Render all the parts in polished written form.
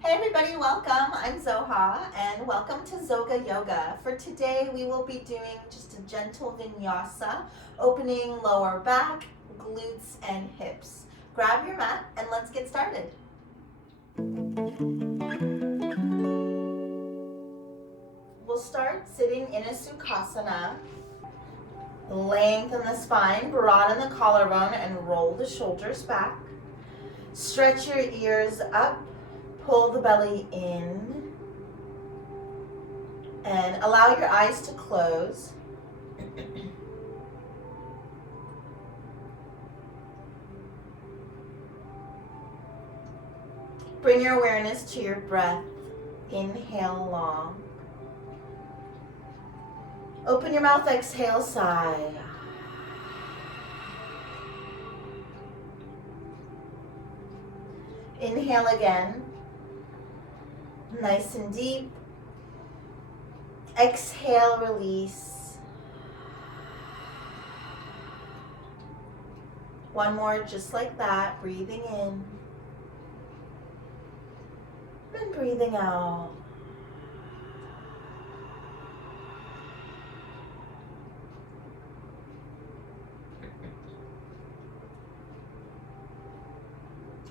Hey everybody, welcome. I'm Zoha and welcome to Zoga Yoga. For today we will be doing just a gentle vinyasa, opening lower back, glutes, and hips. Grab your mat and let's get started. We'll start sitting in a Sukhasana. Lengthen the spine, broaden the collarbone, and roll the shoulders back. Stretch your ears up, pull the belly in, and allow your eyes to close. Bring your awareness to your breath. Inhale long. Open your mouth, exhale, sigh. Inhale again. Nice and deep. Exhale, release. One more just like that, breathing in. And breathing out.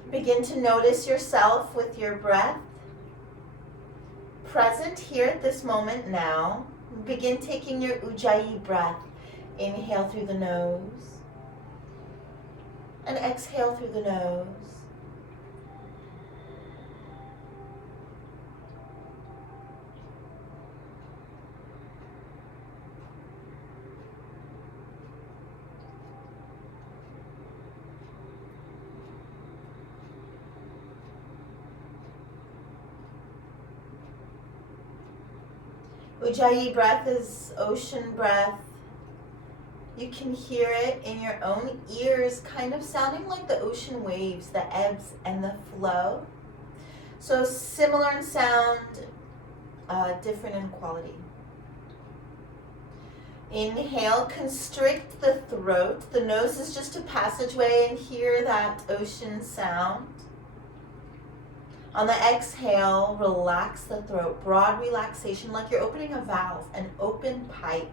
Begin to notice yourself with your breath. Present here at this moment now. Begin taking your Ujjayi breath. Inhale through the nose. And exhale through the nose. Ujjayi breath is ocean breath. You can hear it in your own ears, kind of sounding like the ocean waves, the ebbs and the flow. So similar in sound, different in quality. Inhale, constrict the throat. The nose is just a passageway, and hear that ocean sound. On the exhale, relax the throat. Broad relaxation, like you're opening a valve, an open pipe.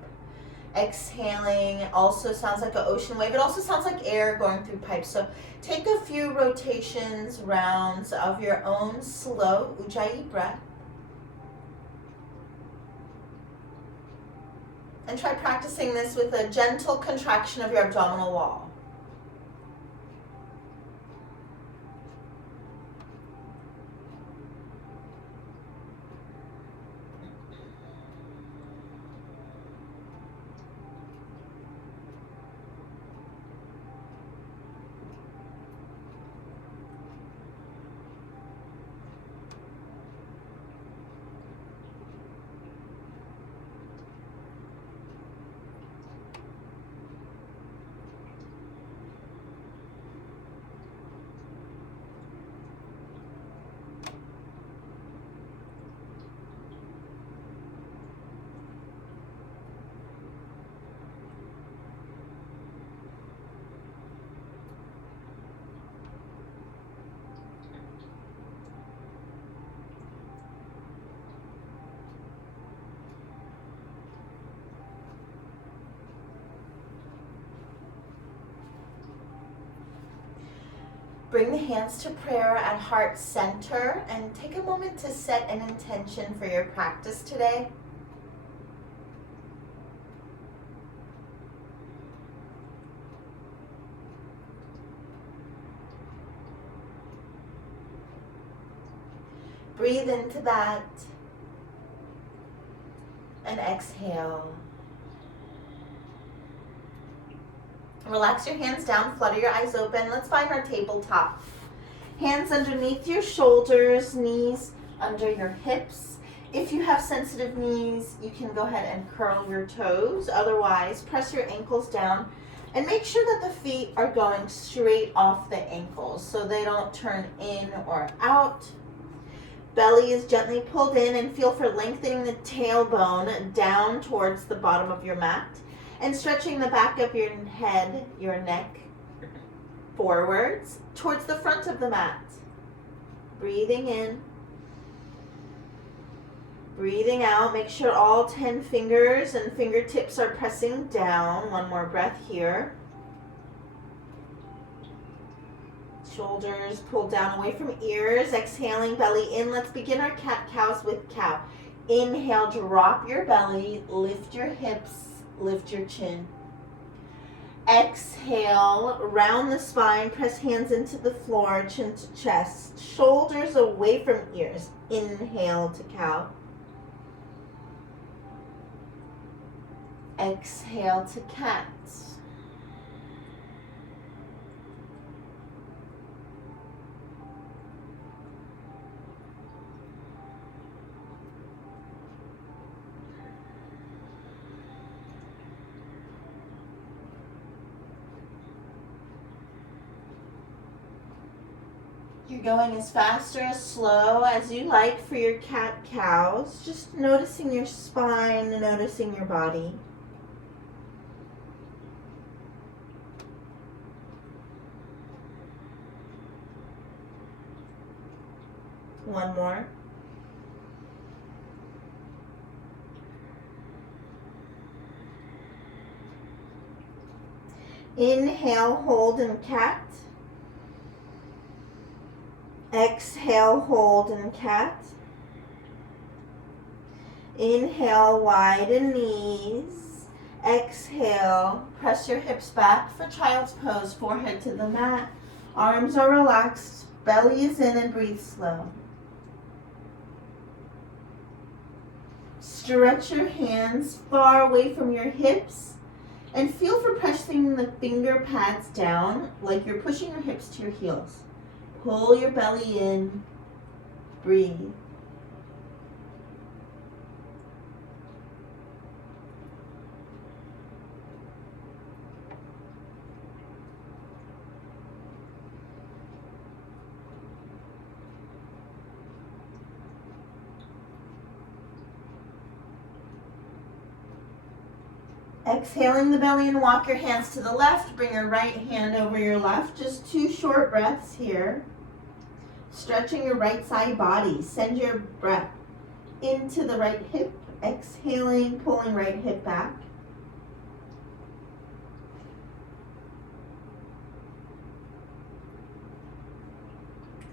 Exhaling also sounds like an ocean wave. It also sounds like air going through pipes. So take a few rotations, rounds of your own slow Ujjayi breath. And try practicing this with a gentle contraction of your abdominal wall. Bring the hands to prayer at heart center and take a moment to set an intention for your practice today. Breathe into that and exhale. Relax your hands down, flutter your eyes open. Let's find our tabletop. Hands underneath your shoulders, knees under your hips. If you have sensitive knees, you can go ahead and curl your toes. Otherwise, press your ankles down and make sure that the feet are going straight off the ankles so they don't turn in or out. Belly is gently pulled in and feel for lengthening the tailbone down towards the bottom of your mat. And stretching the back of your head, your neck, forwards towards the front of the mat. Breathing in Breathing out, make sure all 10 fingers and fingertips are pressing down. One more breath here. Shoulders pulled down away from ears. Exhaling, belly in. Let's begin our cat-cows with cow. Inhale, drop your belly, lift your hips, lift your chin. Exhale, round the spine, press hands into the floor, chin to chest. Shoulders away from ears. Inhale to cow. Exhale to cat. You're going as fast or as slow as you like for your cat-cows. Just noticing your spine, noticing your body. One more. Inhale, hold in cat. Exhale, hold in cat. Inhale, widen knees. Exhale, press your hips back for child's pose, forehead to the mat. Arms are relaxed, belly is in, and breathe slow. Stretch your hands far away from your hips and feel for pressing the finger pads down like you're pushing your hips to your heels. Pull your belly in, breathe. Exhaling the belly and walk your hands to the left. Bring your right hand over your left. Just 2 short breaths here. Stretching your right side body. Send your breath into the right hip. Exhaling, pulling right hip back.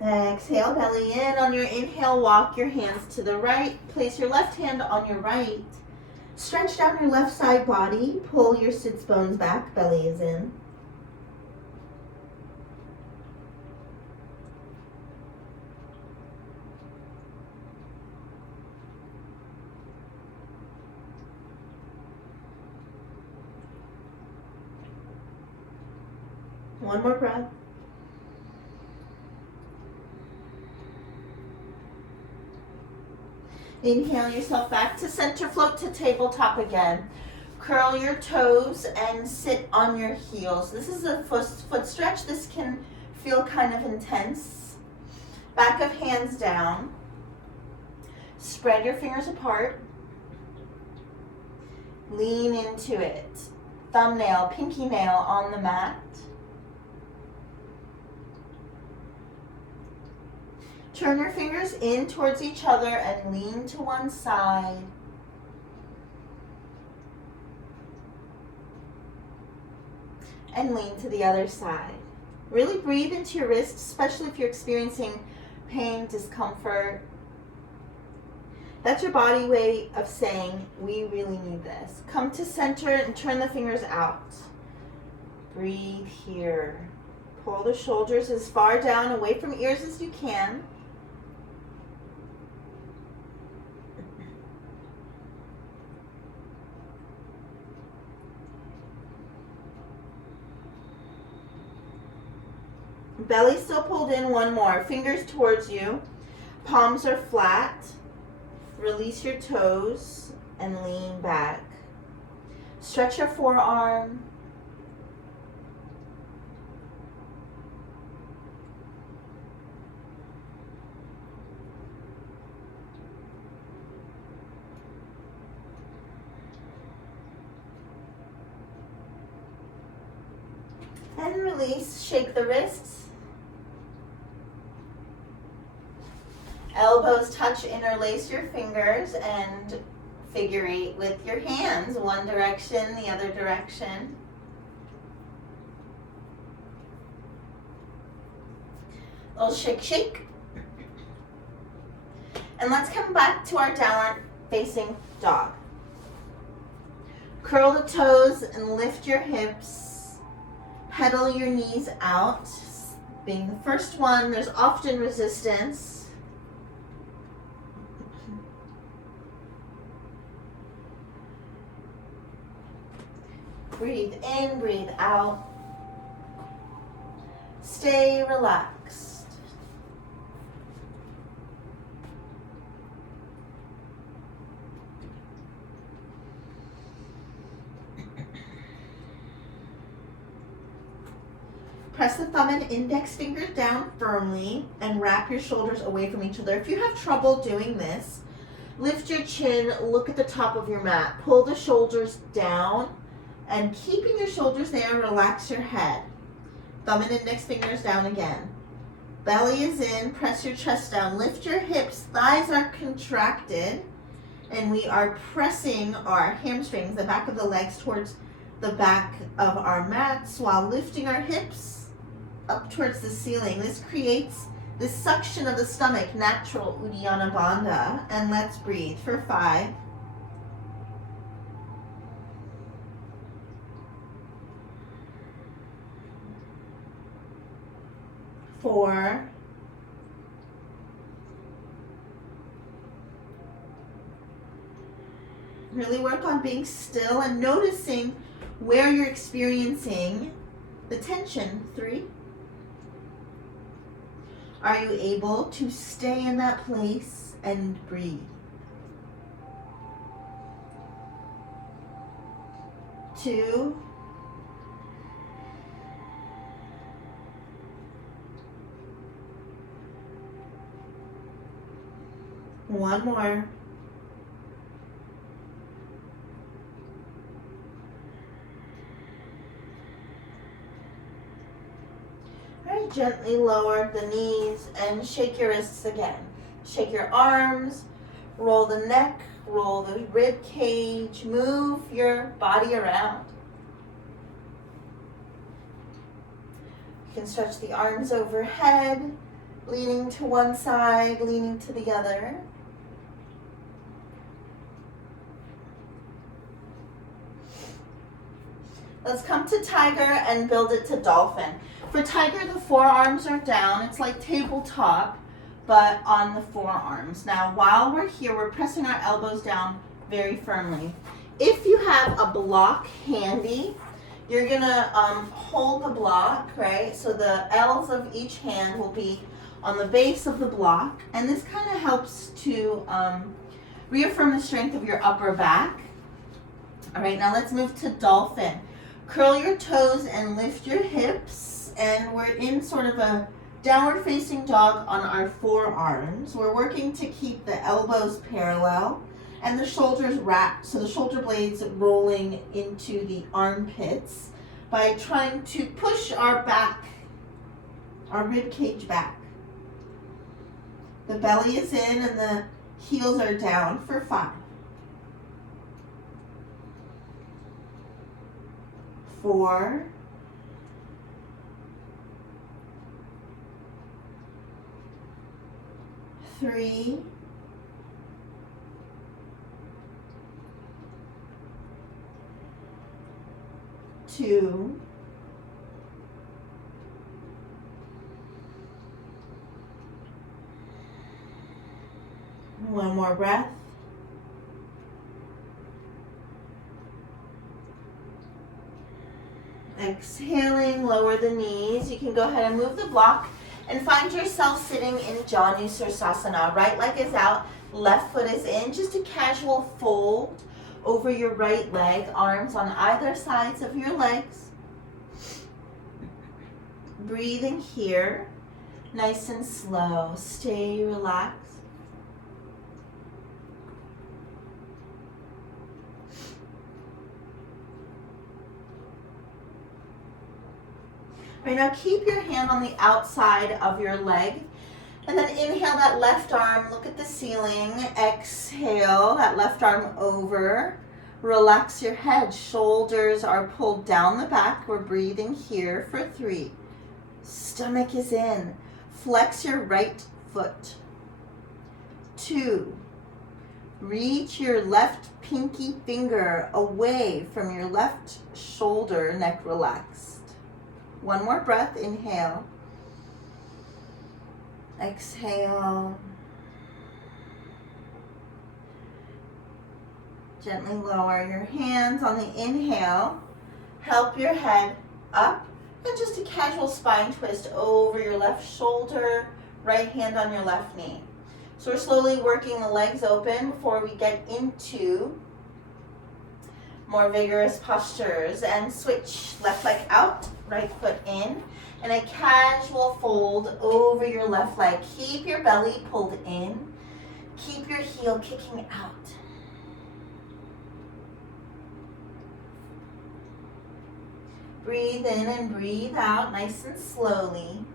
Exhale, belly in. On your inhale, walk your hands to the right. Place your left hand on your right. Stretch down your left side body. Pull your sits bones back. Belly is in. One more breath. Inhale yourself back to center, float to tabletop again. Curl your toes and sit on your heels. This is a foot stretch. This can feel kind of intense. Back of hands down. Spread your fingers apart. Lean into it. Thumbnail, pinky nail on the mat. Turn your fingers in towards each other and lean to one side. And lean to the other side. Really breathe into your wrists, especially if you're experiencing pain, discomfort. That's your body way of saying, we really need this. Come to center and turn the fingers out. Breathe here. Pull the shoulders as far down away from ears as you can. Belly still pulled in. One more. Fingers towards you. Palms are flat. Release your toes and lean back. Stretch your forearm. And release. Shake the wrists. Elbows touch, interlace your fingers, and figure 8 with your hands. One direction, the other direction. Little shake, shake. And let's come back to our downward facing dog. Curl the toes and lift your hips. Pedal your knees out. Being the first one, there's often resistance. Breathe in, breathe out. Stay relaxed. Press the thumb and index finger down firmly and wrap your shoulders away from each other. If you have trouble doing this, lift your chin, look at the top of your mat. Pull the shoulders down, and keeping your shoulders there, relax your head. Thumb and index fingers down again. Belly is in, press your chest down, lift your hips, thighs are contracted, and we are pressing our hamstrings, the back of the legs, towards the back of our mats while lifting our hips up towards the ceiling. This creates this suction of the stomach, natural Uddiyana Bandha. And let's breathe for 5. 4. 4. Really work on being still and noticing where you're experiencing the tension. 3. Are you able to stay in that place and breathe? 2. 1 more. Very gently lower the knees and shake your wrists again. Shake your arms, roll the neck, roll the rib cage, move your body around. You can stretch the arms overhead, leaning to one side, leaning to the other. Let's come to tiger and build it to dolphin. For tiger, the forearms are down. It's like tabletop, but on the forearms. Now, while we're here, we're pressing our elbows down very firmly. If you have a block handy, you're gonna hold the block, right? So the L's of each hand will be on the base of the block, and this kind of helps to reaffirm the strength of your upper back. All right, now let's move to dolphin. Curl your toes and lift your hips, and we're in sort of a downward facing dog on our forearms. We're working to keep the elbows parallel and the shoulders wrapped, so the shoulder blades rolling into the armpits by trying to push our back, our rib cage back. The belly is in and the heels are down for 5. 4. 3. 2. 1 more breath. Exhaling, lower the knees. You can go ahead and move the block and find yourself sitting in Janu Sirsasana. Right leg is out, left foot is in. Just a casual fold over your right leg, arms on either sides of your legs. Breathing here, nice and slow. Stay relaxed. Right, now keep your hand on the outside of your leg And then inhale that left arm, look at the ceiling. Exhale that left arm over. Relax your head. Shoulders are pulled down the back. We're breathing here for 3. Stomach is in. Flex your right foot. 2. Reach your left pinky finger away from your left shoulder, neck relaxed. 1 more breath. Inhale. Exhale. Gently lower your hands on the inhale. Help your head up. And just a casual spine twist over your left shoulder, right hand on your left knee. So we're slowly working the legs open before we get into more vigorous postures. And switch left leg out, right foot in. And a casual fold over your left leg. Keep your belly pulled in. Keep your heel kicking out. Breathe in and breathe out nice and slowly.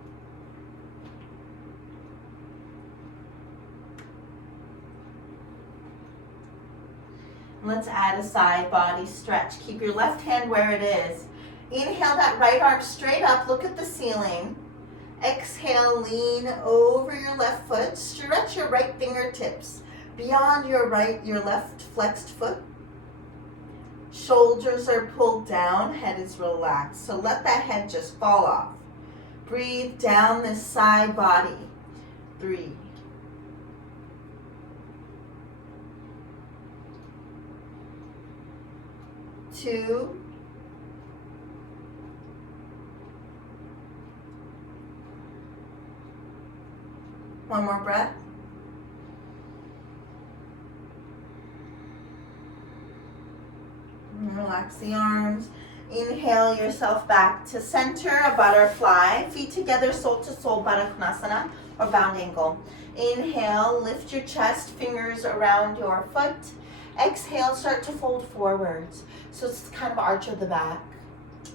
Let's add a side body stretch. Keep your left hand where it is. Inhale that right arm straight up, look at the ceiling. Exhale, lean over your left foot. Stretch your right fingertips beyond your left flexed foot. Shoulders are pulled down, head is relaxed. So let that head just fall off. Breathe down this side body. 3. 2. 1 more breath. Relax the arms. Inhale yourself back to center, a butterfly. Feet together, soul to soul, Baddha Konasana, or bound angle. Inhale, lift your chest, fingers around your foot. Exhale, start to fold forwards. So it's kind of arch of the back.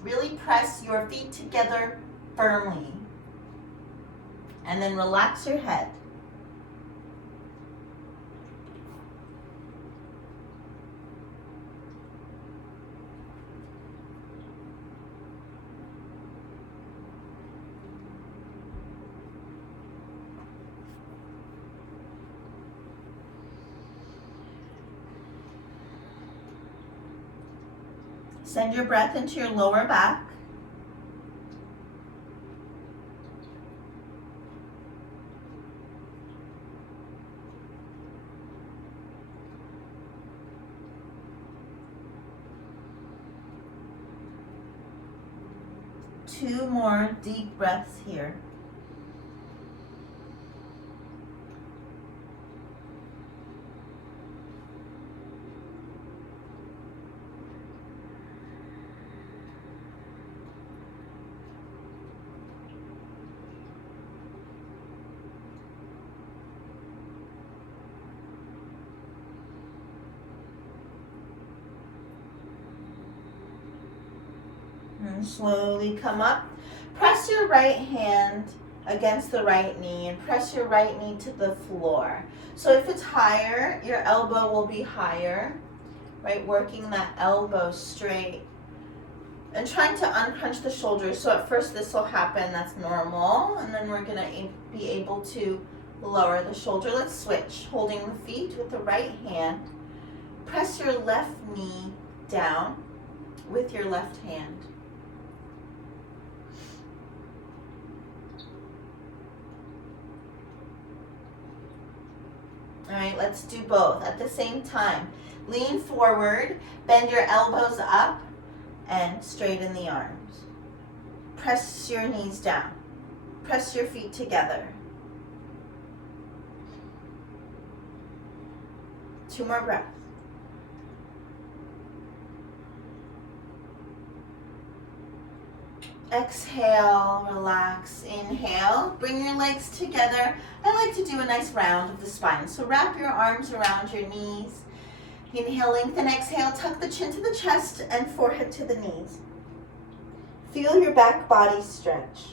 Really press your feet together firmly. And then relax your head. Send your breath into your lower back. Two more deep breaths here. And slowly come up. Press your right hand against the right knee and press your right knee to the floor. So if it's higher, your elbow will be higher, right? Working that elbow straight and trying to uncrunch the shoulders. So at first this will happen, that's normal. And then we're gonna be able to lower the shoulder. Let's switch. Holding the feet with the right hand. Press your left knee down with your left hand. All right, let's do both at the same time. Lean forward, bend your elbows up, and straighten the arms. Press your knees down. Press your feet together. 2 more breaths. Exhale, relax, inhale, bring your legs together. I like to do a nice round of the spine. So wrap your arms around your knees. Inhale, lengthen, exhale, tuck the chin to the chest and forehead to the knees. Feel your back body stretch.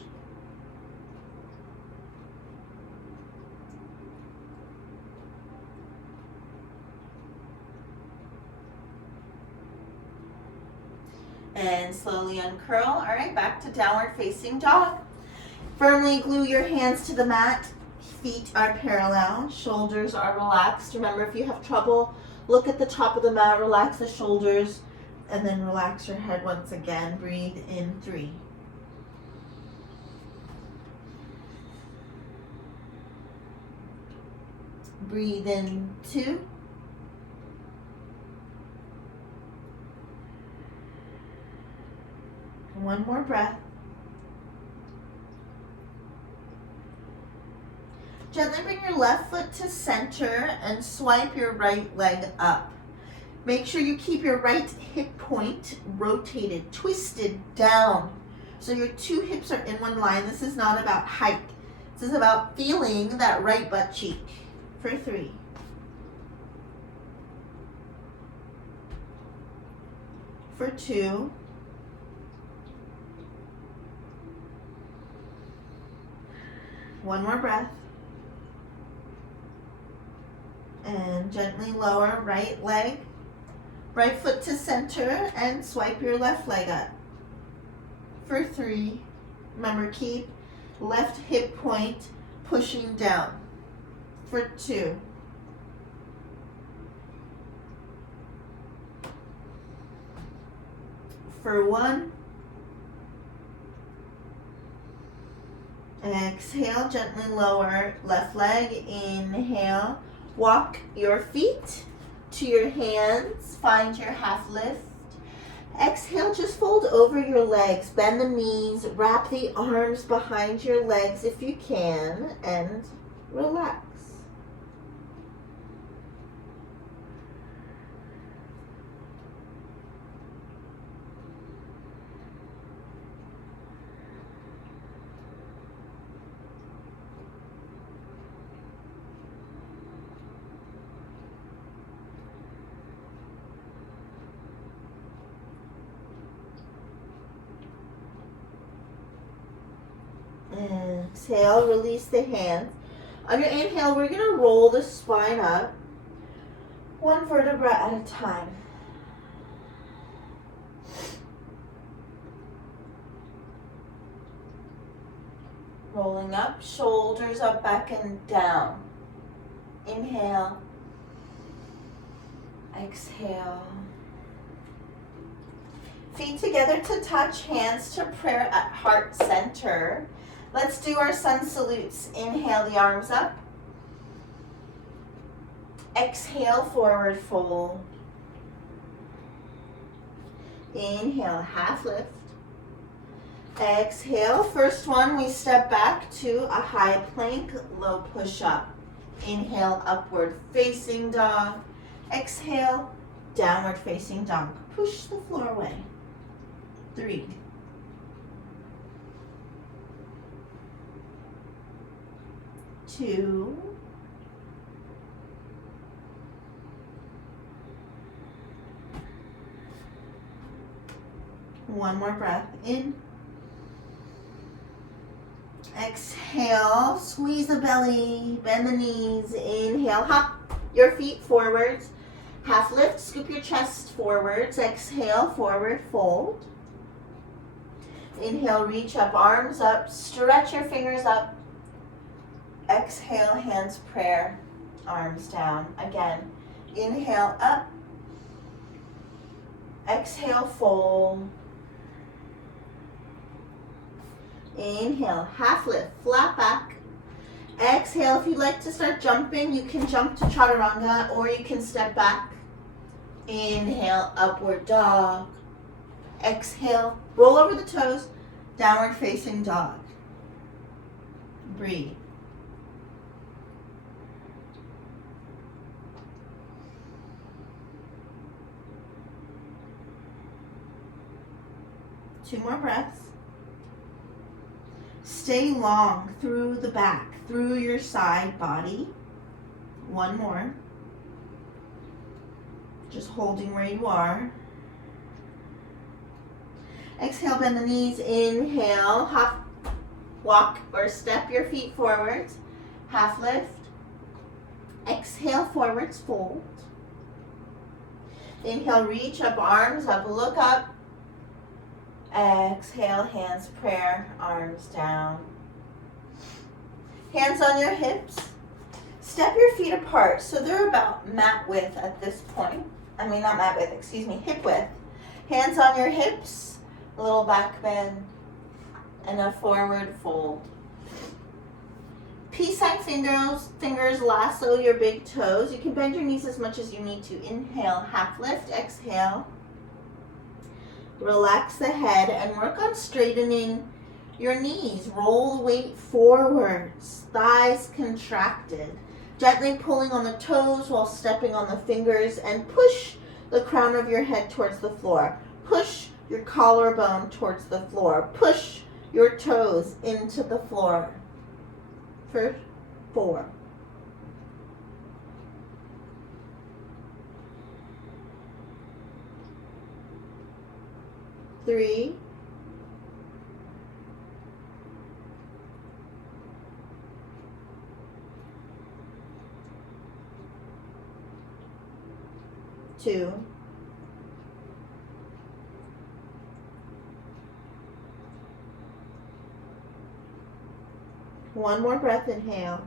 And slowly uncurl. All right, back to downward facing dog. Firmly glue your hands to the mat. Feet are parallel. Shoulders are relaxed. Remember, if you have trouble, look at the top of the mat, relax the shoulders, and then relax your head once again. Breathe in 3. Breathe in 2. One more breath. Gently bring your left foot to center and swipe your right leg up. Make sure you keep your right hip point rotated, twisted down. So your 2 hips are in one line. This is not about height. This is about feeling that right butt cheek. For 3. For 2. One more breath. And gently lower right leg, right foot to center, and swipe your left leg up. For 3. Remember, keep left hip point pushing down. For 2. For 1. Exhale, gently lower left leg. Inhale. Walk your feet to your hands. Find your half lift. Exhale, just fold over your legs. Bend the knees. Wrap the arms behind your legs if you can. And relax. Exhale, release the hands. On your inhale, we're going to roll the spine up, 1 vertebra at a time. Rolling up, shoulders up, back and down. Inhale. Exhale. Feet together to touch, hands to prayer at heart center. Let's do our sun salutes. Inhale, the arms up. Exhale, forward fold. Inhale, half lift. Exhale, first one, we step back to a high plank, low push up. Inhale, upward facing dog. Exhale, downward facing dog. Push the floor away. 3. 2. 1 more breath in. Exhale, squeeze the belly, bend the knees. Inhale, hop your feet forwards. Half lift, scoop your chest forwards. Exhale, forward fold. Inhale, reach up, arms up, stretch your fingers up. Exhale, hands prayer, arms down. Again, inhale up. Exhale, fold. Inhale, half lift, flat back. Exhale, if you'd like to start jumping, you can jump to chaturanga or you can step back. Inhale, upward dog. Exhale, roll over the toes, downward facing dog. Breathe. Two more breaths. Stay long through the back, through your side body. 1 more. Just holding where you are. Exhale, bend the knees. Inhale, hop, walk or step your feet forwards. Half lift. Exhale, forwards fold. Inhale, reach up, arms up, look up. Exhale, hands prayer, arms down. Hands on your hips. Step your feet apart so they're about mat width at this point. I mean, not mat width, excuse me, hip width. Hands on your hips, a little back bend, and a forward fold. Peace sign fingers lasso your big toes. You can bend your knees as much as you need to. Inhale, half lift, exhale. Relax the head and work on straightening your knees. Roll the weight forwards, thighs contracted. Gently pulling on the toes while stepping on the fingers, and push the crown of your head towards the floor. Push your collarbone towards the floor. Push your toes into the floor. For 4. 3. 2. 1 more breath, inhale.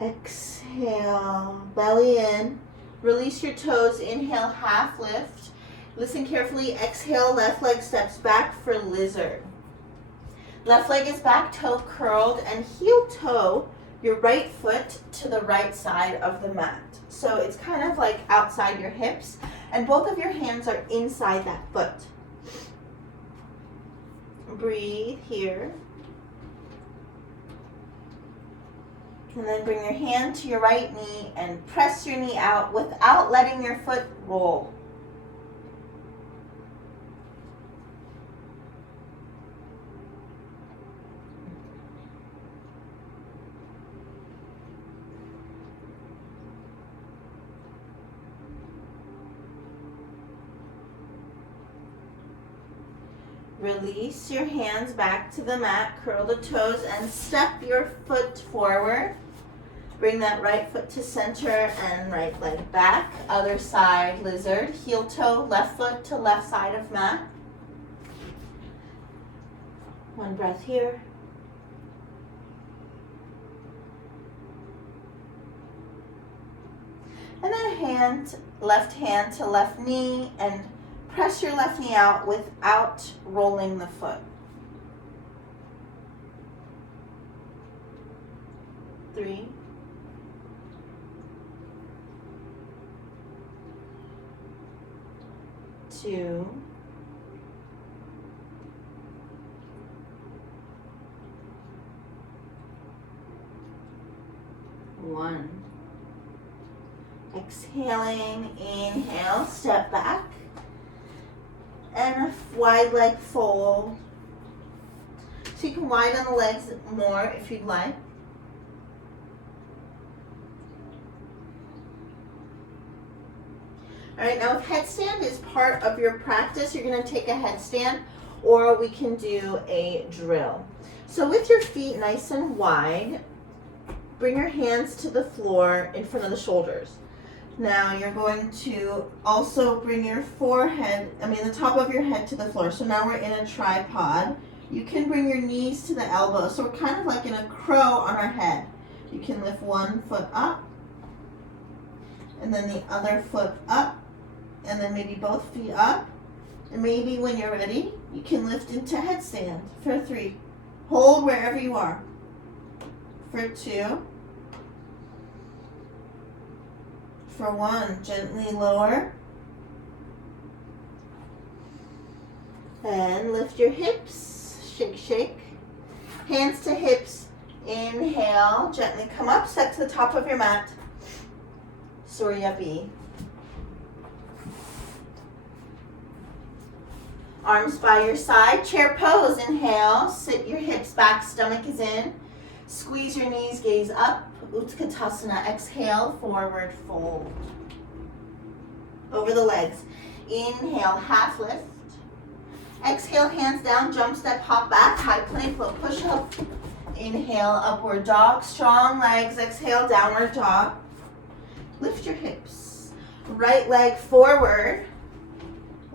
Exhale, belly in. Release your toes, inhale, half lift. Listen carefully, exhale, left leg steps back for lizard. Left leg is back, toe curled, and heel toe your right foot to the right side of the mat. So it's kind of like outside your hips, and both of your hands are inside that foot. Breathe here. And then bring your hand to your right knee and press your knee out without letting your foot roll. Release your hands back to the mat, curl the toes, and step your foot forward. Bring that right foot to center and right leg back. Other side, lizard. Heel toe, left foot to left side of mat. 1 breath here. And then left hand to left knee, and press your left knee out without rolling the foot. 3. 2. 1. Exhaling, inhale, step back. And a wide leg fold. So you can widen the legs more if you'd like. All right, now if headstand is part of your practice, you're going to take a headstand, or we can do a drill. So with your feet nice and wide, bring your hands to the floor in front of the shoulders. Now you're going to also bring your the top of your head to the floor. So now we're in a tripod. You can bring your knees to the elbows. So we're kind of like in a crow on our head. You can lift one foot up, and then the other foot up, and then maybe both feet up. And maybe when you're ready, you can lift into headstand for 3. Hold wherever you are. For 2. For 1, gently lower. And lift your hips, shake, shake. Hands to hips, inhale, gently come up, step to the top of your mat. Surya B. Arms by your side, chair pose, inhale, sit your hips back, stomach is in. Squeeze your knees, gaze up, Utkatasana, exhale, forward fold. Over the legs. Inhale, half lift. Exhale, hands down, jump step, hop back, high plank, low push up. Inhale, upward dog, strong legs, exhale, downward dog. Lift your hips. Right leg forward.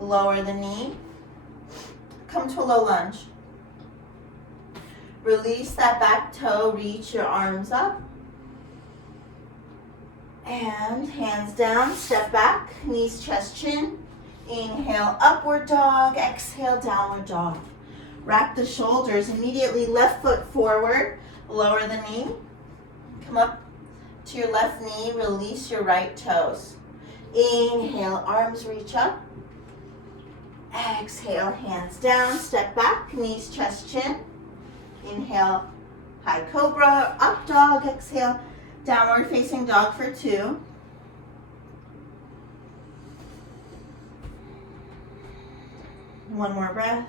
Lower the knee. Come to a low lunge. Release that back toe, reach your arms up. And hands down, step back, knees, chest, chin. Inhale, upward dog, exhale, downward dog. Wrap the shoulders, immediately left foot forward, lower the knee. Come up to your left knee, release your right toes. Inhale, arms reach up. Exhale, hands down, step back, knees, chest, chin. Inhale, high cobra, up dog, exhale, downward facing dog for 2. One more breath.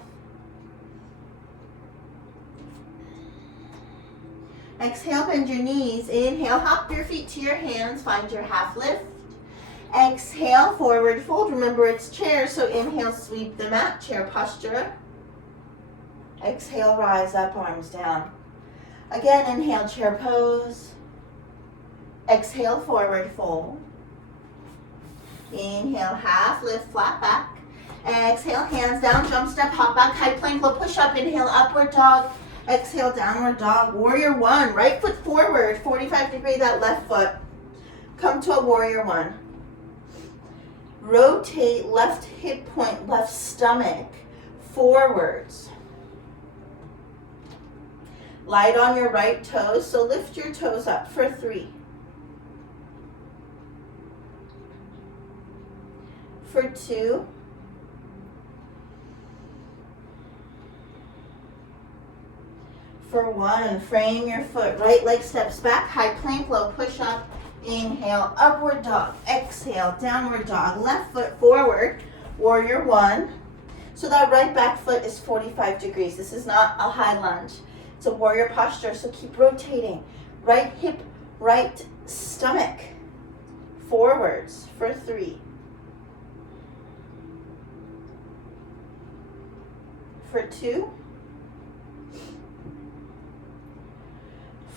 Exhale, bend your knees. Inhale, hop your feet to your hands, find your half lift. Exhale, forward fold. Remember it's chair, so inhale, sweep the mat, chair posture. Exhale, rise up, arms down. Again, inhale, chair pose. Exhale, forward fold. Inhale, half lift, flat back. Exhale, hands down, jump step, hop back, high plank, low push up. Inhale, upward dog. Exhale, downward dog. Warrior 1, right foot forward, 45 degree that left foot. Come to a warrior 1. Rotate left hip point, left stomach forwards. Light on your right toes, so lift your toes up for 3. For 2. For 1, frame your foot, right leg steps back, high plank, low push up. Inhale, upward dog. Exhale, downward dog. Left foot forward, warrior 1. So that right back foot is 45 degrees. This is not a high lunge. It's a warrior posture, so keep rotating. Right hip, right stomach forwards for 3. For 2.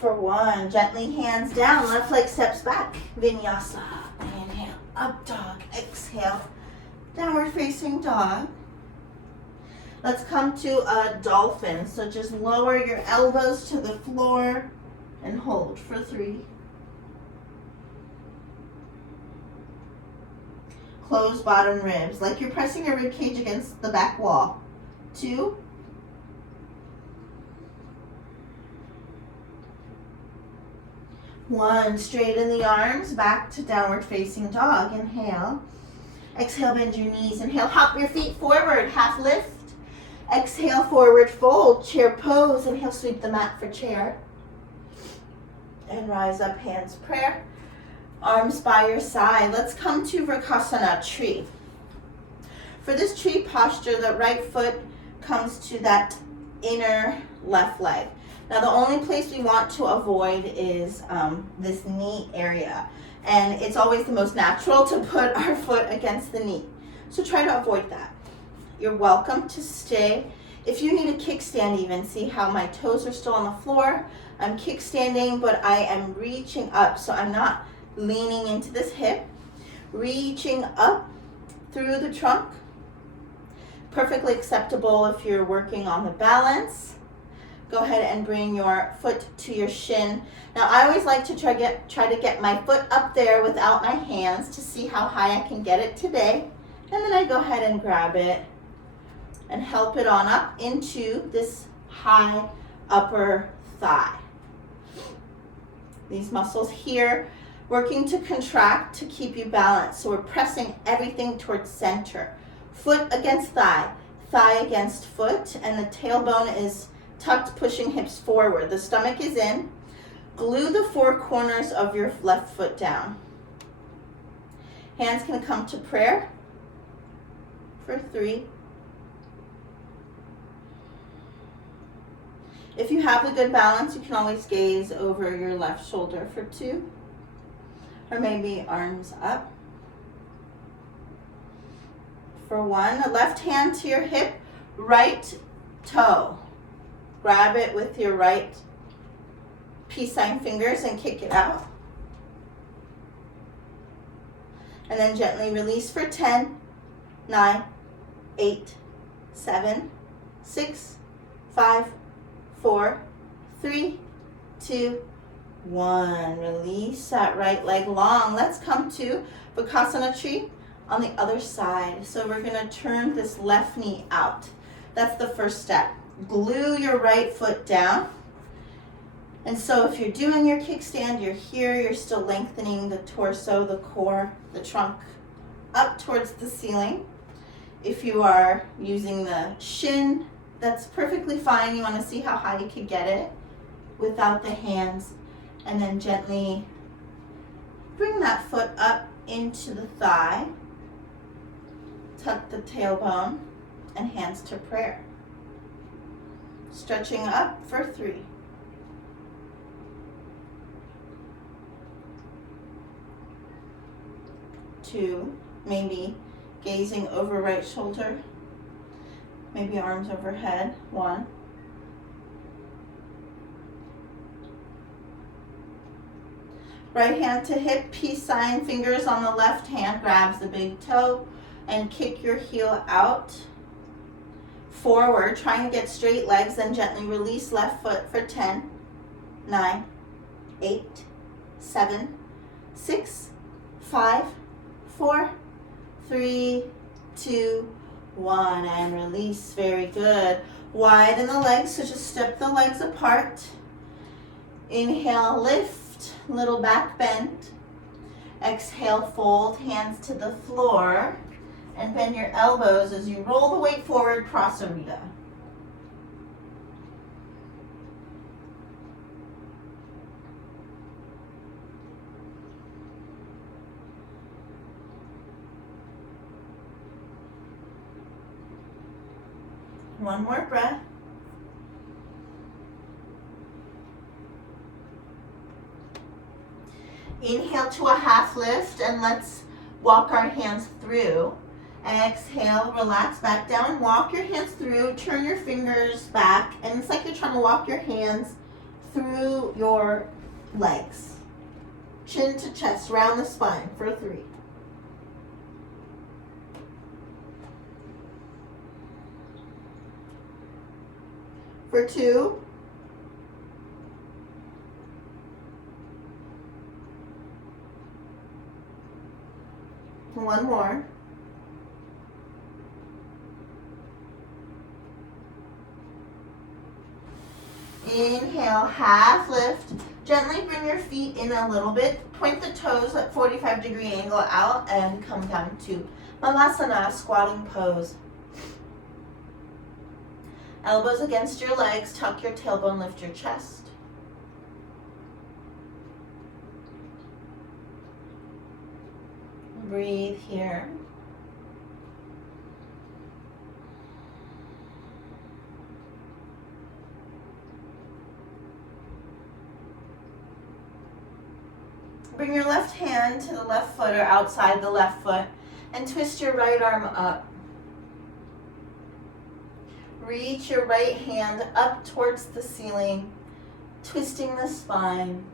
For 1, gently hands down, left leg steps back, Vinyasa. Inhale, up dog, exhale, downward facing dog. Let's come to a dolphin. So just lower your elbows to the floor and hold for 3. Close bottom ribs, like you're pressing your rib cage against the back wall. 2. 1, straighten the arms, back to downward facing dog. Inhale. Exhale, bend your knees. Inhale, hop your feet forward, half lift. Exhale, forward fold, chair pose. Inhale, sweep the mat for chair. And rise up, hands prayer. Arms by your side. Let's come to Vrksasana, tree. For this tree posture, the right foot comes to that inner left leg. Now the only place we want to avoid is this knee area. And it's always the most natural to put our foot against the knee. So try to avoid that. You're welcome to stay. If you need a kickstand even, see how my toes are still on the floor. I'm kickstanding, but I am reaching up. So I'm not leaning into this hip. Reaching up through the trunk. Perfectly acceptable if you're working on the balance. Go ahead and bring your foot to your shin. Now I always like to try to get my foot up there without my hands to see how high I can get it today. And then I go ahead and grab it and help it on up into this high upper thigh. These muscles here working to contract to keep you balanced. So we're pressing everything towards center. Foot against thigh, thigh against foot, and the tailbone is tucked, pushing hips forward. The stomach is in. Glue the 4 corners of your left foot down. Hands can come to prayer for 3. If you have a good balance, you can always gaze over your left shoulder for 2. Or maybe arms up. For 1, left hand to your hip, right toe. Grab it with your right peace sign fingers and kick it out. And then gently release for 10, 9, 8, 7, 6, 5, 4, 3, 2, 1. Release that right leg long. Let's come to Bakasana tree on the other side. So we're going to turn this left knee out. That's the first step. Glue your right foot down. And so if you're doing your kickstand, you're here, you're still lengthening the torso, the core, the trunk up towards the ceiling. If you are using the shin, that's perfectly fine. You want to see how high you can get it without the hands. And then gently bring that foot up into the thigh. Tuck the tailbone and hands to prayer. Stretching up for 3. 2, maybe gazing over right shoulder, maybe arms overhead. 1. Right hand to hip, peace sign, fingers on the left hand, grabs the big toe and kick your heel out. Forward, trying to get straight legs, then gently release left foot for 10, 9, 8, 7, 6, 5, 4, 3, 2, 1, and release. Very good. Widen the legs, so just step the legs apart. Inhale, lift, little back bend. Exhale, fold, hands to the floor, and bend your elbows as you roll the weight forward, Prasarita. One more breath. Inhale to a half lift, and let's walk our hands through. Exhale, relax back down, walk your hands through, turn your fingers back, and it's like you're trying to walk your hands through your legs. Chin to chest, round the spine for 3. For 2. One more. Inhale, half lift. Gently bring your feet in a little bit. Point the toes at 45-degree angle out and come down to Malasana, squatting pose. Elbows against your legs, tuck your tailbone, lift your chest. Breathe here. Bring your left hand to the left foot or outside the left foot and twist your right arm up. Reach your right hand up towards the ceiling, twisting the spine,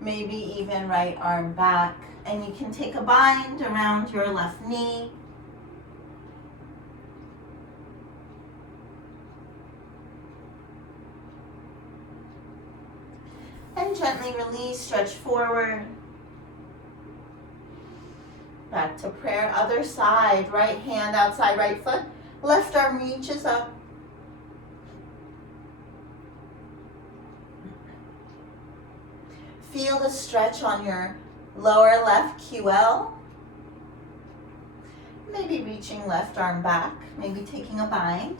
maybe even right arm back. And you can take a bind around your left knee. And gently release, stretch forward. Back to prayer, other side, right hand outside right foot. Left arm reaches up. Feel the stretch on your lower left QL. Maybe reaching left arm back, maybe taking a bind.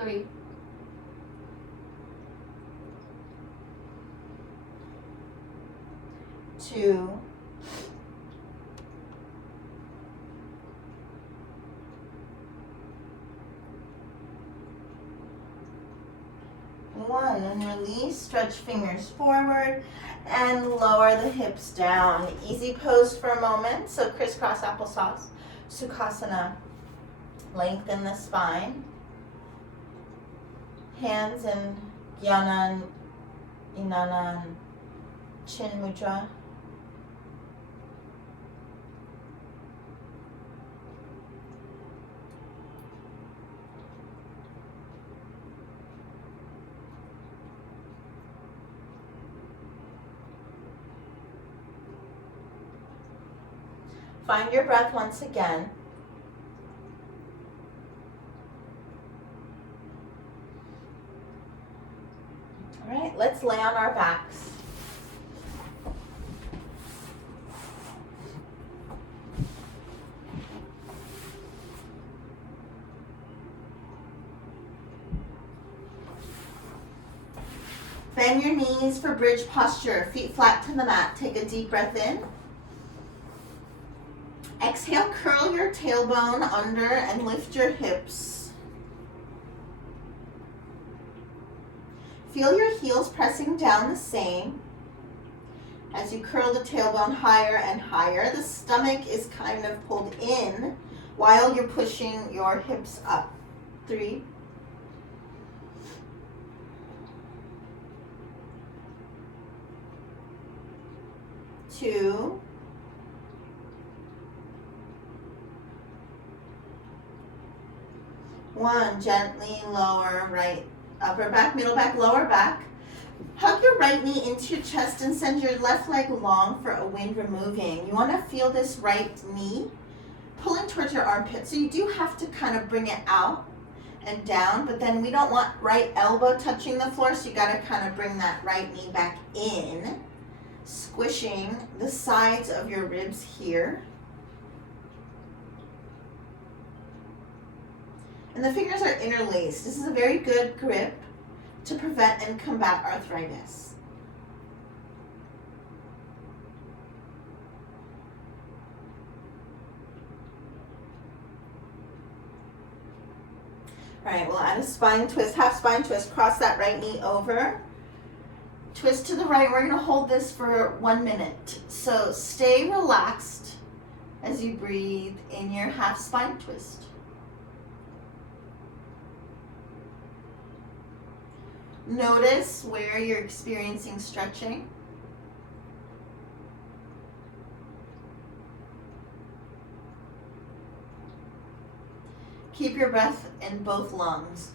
Three. 2. 1, and release, stretch fingers forward and lower the hips down. Easy pose for a moment, so crisscross applesauce, Sukhasana. Lengthen the spine. Hands in Gyanan, Inanan, Chin mudra. Find your breath once again. All right, let's lay on our backs. Bend your knees for bridge posture, feet flat to the mat. Take a deep breath in. Exhale, curl your tailbone under and lift your hips. Feel your heels pressing down the same. As you curl the tailbone higher and higher, the stomach is kind of pulled in while you're pushing your hips up. 3, 2, 1. Gently lower right upper back, middle back, lower back. Hug your right knee into your chest and send your left leg long for a wind removing. You want to feel this right knee pulling towards your armpit. So you do have to kind of bring it out and down, but then we don't want right elbow touching the floor, so you got to kind of bring that right knee back in, squishing the sides of your ribs here. And the fingers are interlaced. This is a very good grip to prevent and combat arthritis. All right, we'll add a spine twist, half spine twist. Cross that right knee over. Twist to the right. We're going to hold this for 1 minute. So stay relaxed as you breathe in your half spine twist. Notice where you're experiencing stretching. Keep your breath in both lungs.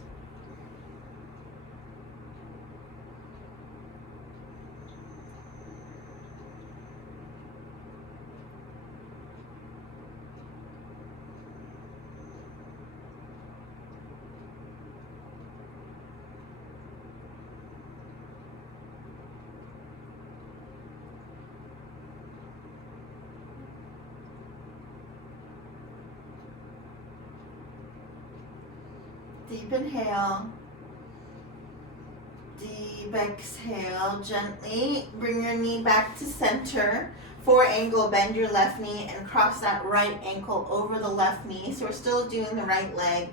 Deep inhale, deep exhale. Gently bring your knee back to center. 4 angle, bend your left knee and cross that right ankle over the left knee. So we're still doing the right leg.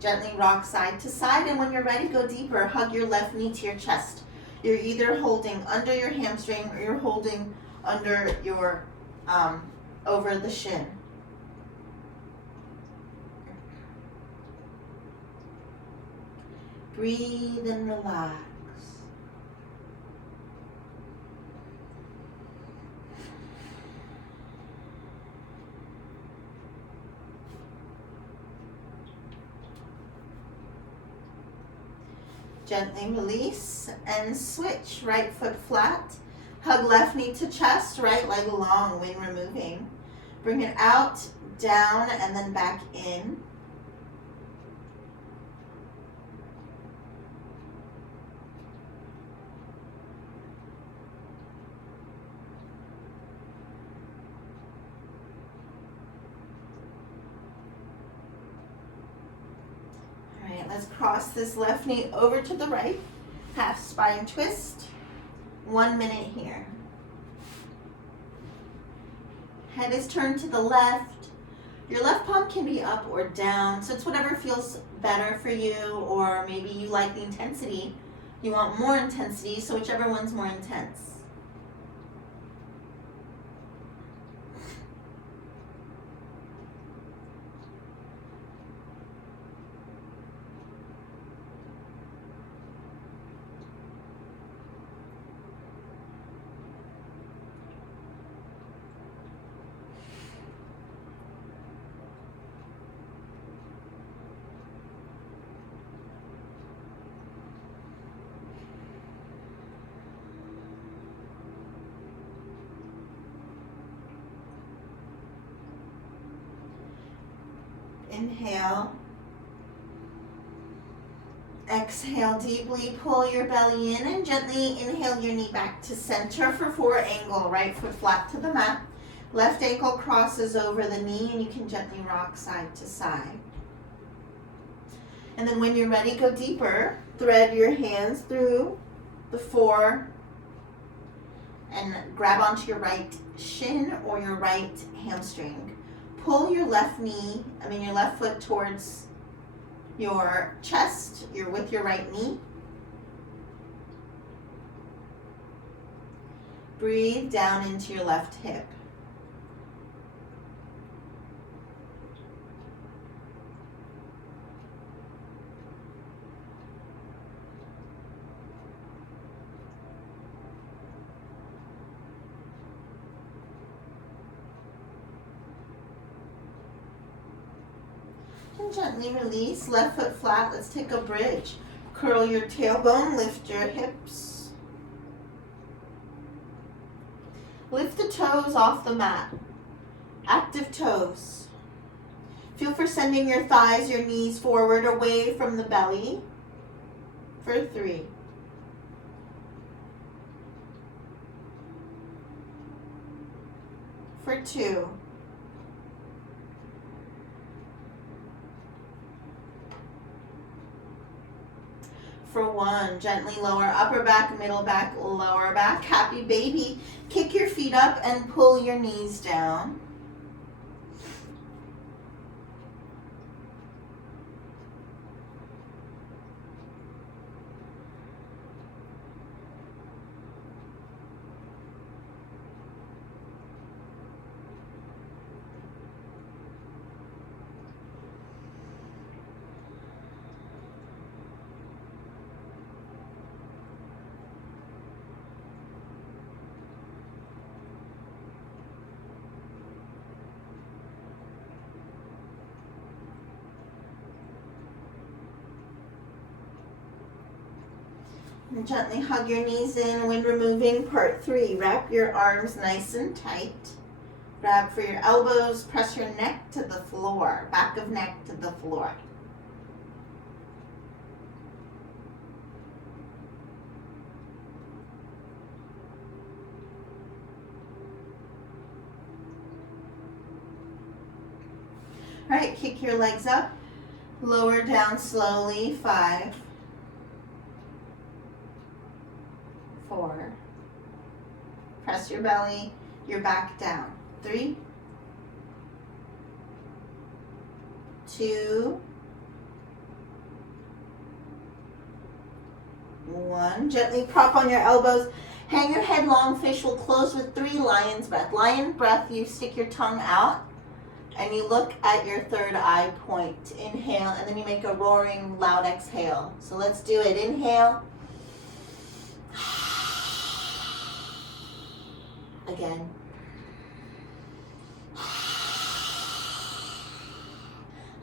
Gently rock side to side, and when you're ready, go deeper. Hug your left knee to your chest. You're either holding under your hamstring or you're holding under your, over the shin. Breathe and relax. Gently release and switch. Right foot flat. Hug left knee to chest, right leg long, wind removing. Bring it out, down, and then back in. Let's cross this left knee over to the right. Half spine twist. 1 minute here. Head is turned to the left. Your left palm can be up or down, so it's whatever feels better for you, or maybe you like the intensity. You want more intensity, so whichever one's more intense. Inhale. Exhale deeply, pull your belly in and gently inhale your knee back to center for 4 angle. Right foot flat to the mat. Left ankle crosses over the knee and you can gently rock side to side. And then when you're ready, go deeper. Thread your hands through the 4 and grab onto your right shin or your right hamstring. Pull your left foot towards your chest. You're with your right knee. Breathe down into your left hip. And gently release, left foot flat. Let's take a bridge. Curl your tailbone, lift your hips. Lift the toes off the mat. Active toes. Feel for sending your thighs, your knees forward away from the belly for 3. For 2. For 1, gently lower upper back, middle back, lower back. Happy baby. Kick your feet up and pull your knees down. And gently hug your knees in when removing part 3. Wrap your arms nice and tight. Grab for your elbows, press your neck to the floor, back of neck to the floor. All right, kick your legs up, lower down slowly, 5, 4, press your belly, your back down, 3, 2, 1. Gently prop on your elbows, hang your head long, fish will close with 3 lion's breath. Lion breath, you stick your tongue out and you look at your third eye point. Inhale, and then you make a roaring, loud exhale. So let's do it. Inhale. Again.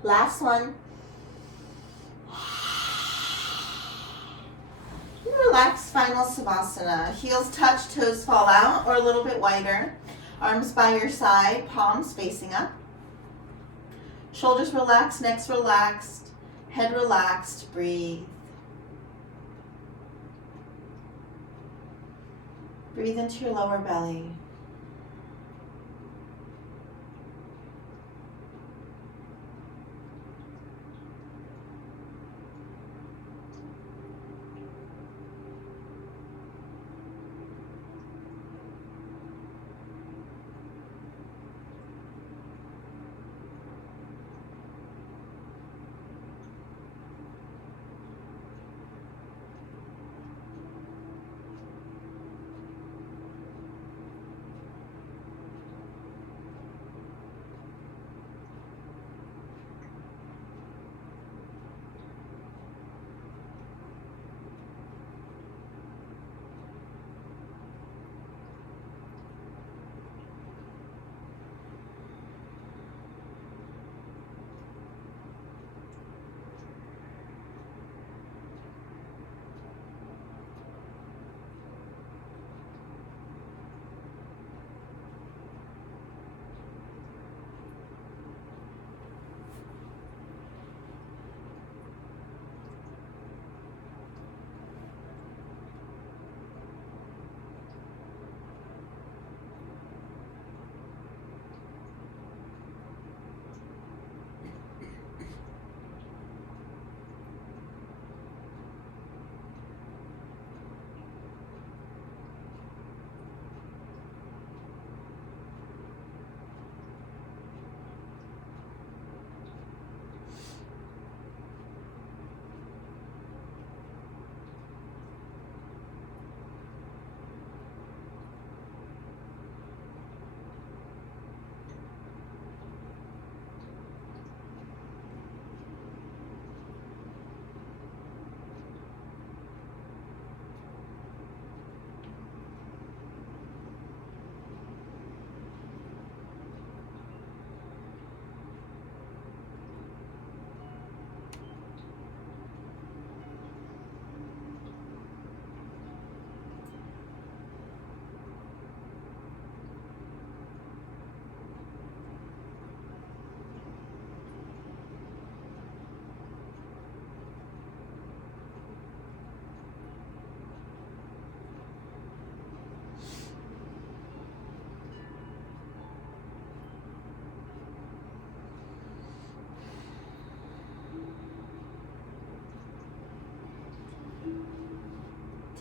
Last one. Relax, final savasana. Heels touch, toes fall out or a little bit wider. Arms by your side, palms facing up. Shoulders relaxed, necks relaxed, head relaxed. Breathe. Breathe into your lower belly.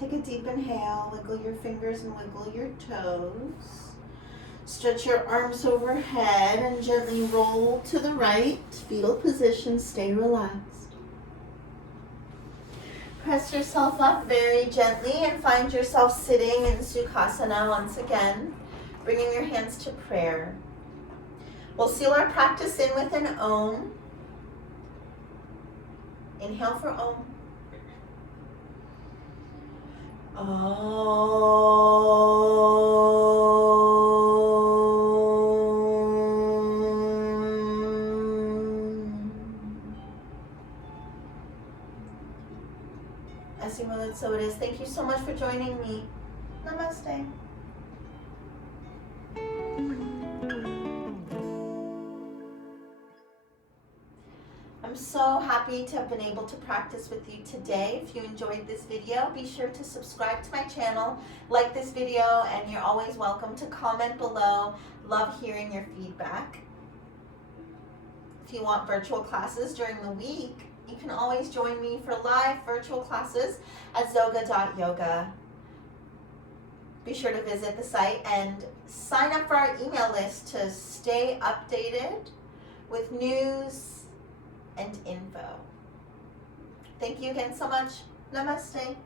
Take a deep inhale, wiggle your fingers and wiggle your toes. Stretch your arms overhead and gently roll to the right. Fetal position, stay relaxed. Press yourself up very gently and find yourself sitting in Sukhasana once again, bringing your hands to prayer. We'll seal our practice in with an Om. Inhale for Om. As you will it, so it is. Thank you so much for joining me. Namaste. I'm so happy to have been able to practice with you today. If you enjoyed this video, be sure to subscribe to my channel, like this video, and you're always welcome to comment below. Love hearing your feedback. If you want virtual classes during the week, you can always join me for live virtual classes at zoga.yoga. Be sure to visit the site and sign up for our email list to stay updated with news and info. Thank you again so much. Namaste.